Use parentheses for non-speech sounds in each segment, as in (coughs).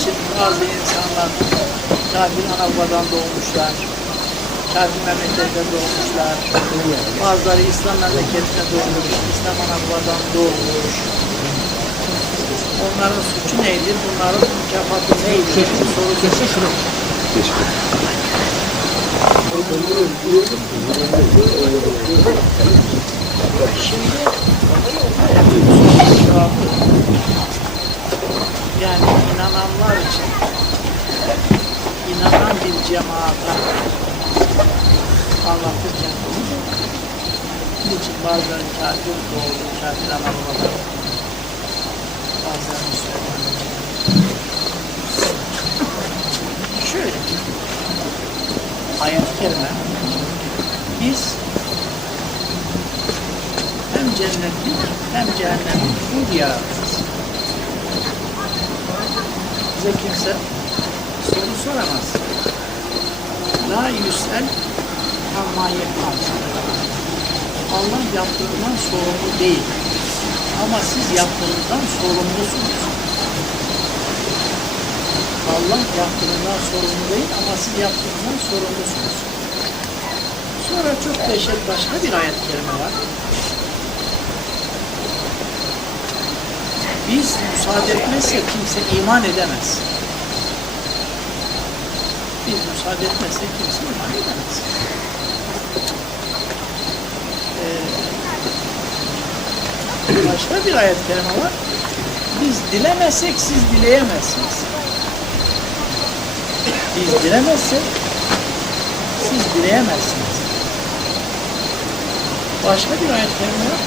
için bazı insanlar kafir ana babadan doğmuşlar. Kafir memlekette doğmuşlar. Bazıları İslam memleketinde doğmuş. İslam ana babadan doğmuş. Onların suçu neydi? Bunların mükafatı neydi? Soru Geçti şunu. Geçti. Şimdi cevabı yani inananlar için inanan bir cemaata anlatırken niçin bazen kafir doğru, kafir ana babadan bazen Müslüman. Şöyle. Ayet-i kerime. Biz hem cennetlik hem cehennemlik kul yaratırız. Bize kimse soru soramaz. La yüsel amma yapmaz. Allah yaptığından sorumlu değil. Ama siz yaptığınızdan sorumlusunuz. Allah yaptığından sorumlu değil ama siz yaptığından sorumlusunuz. Sonra çok dehşet başka bir ayet-i kerime var. Biz müsaade etmezsek kimse iman edemez. Biz müsaade etmezsek kimse iman edemez. Ee, başka bir ayet-i kerime var. Biz dilemezsek siz dileyemezsiniz. Biz dilemezsek siz dileyemezsiniz. Başka bir ayet kerime var.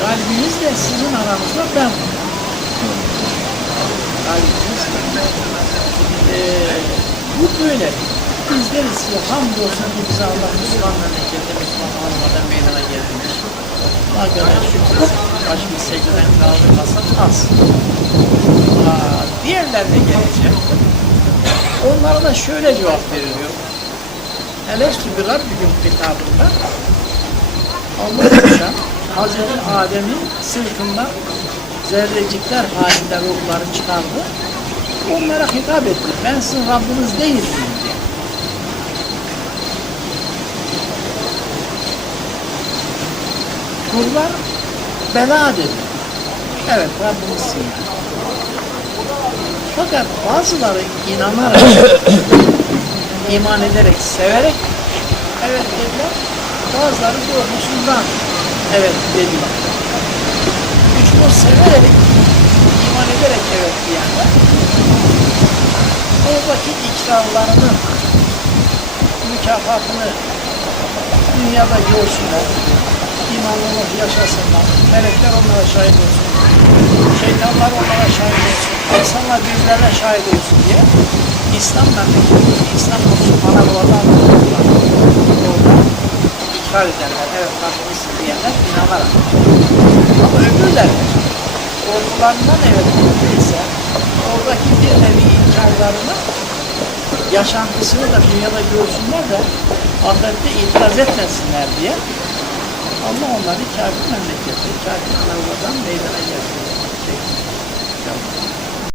Kalbiniz de sizin aranızda ben varım. Kalbiniz ee, bu böyle. Biz deriz ki hamdolsun ki bize Allah Müslüman memlekette Müslüman olmadan meydana gelmiş. Ne kadar şükür başımız secdeden kaldırmasak az. Aa, diğerlerine gelecek. Onlara da şöyle cevap veriliyor. Elestü bir Rabbiküm kitabında Allah Teala Hazreti Adem'in sırtından zerrecikler halinde ruhları çıkardı. Onlara hitap etti. Ben sizin Rabbiniz değil miyim diye. Kullar bela dedi. Evet Rabbimizsin yani. Fakat bazıları inanarak, (coughs) iman ederek, severek evet dediler. Bazıları korkusundan evet dediler. Çünkü o severek, iman ederek evet diyenler oradaki ikramlarının mükafatını dünyada görsünler, imanlılık yaşasınlar, melekler onlara şahit olsun, şeytanlar onlara şahit olsun, insanlar birbirlerine şahit olsun diye İslam memleketi, İslam Müslümana buradan orada ikrar ederler. Evet Rabbimiz diyenler inanarak. Ama öbürler korkularından evet değilse oradaki bir nevi inkarlarını yaşantısını da dünyada görsünler de ahirette itiraz etmesinler diye Allah onları kafir memlekette, kafir anavradan meydana getiriyor.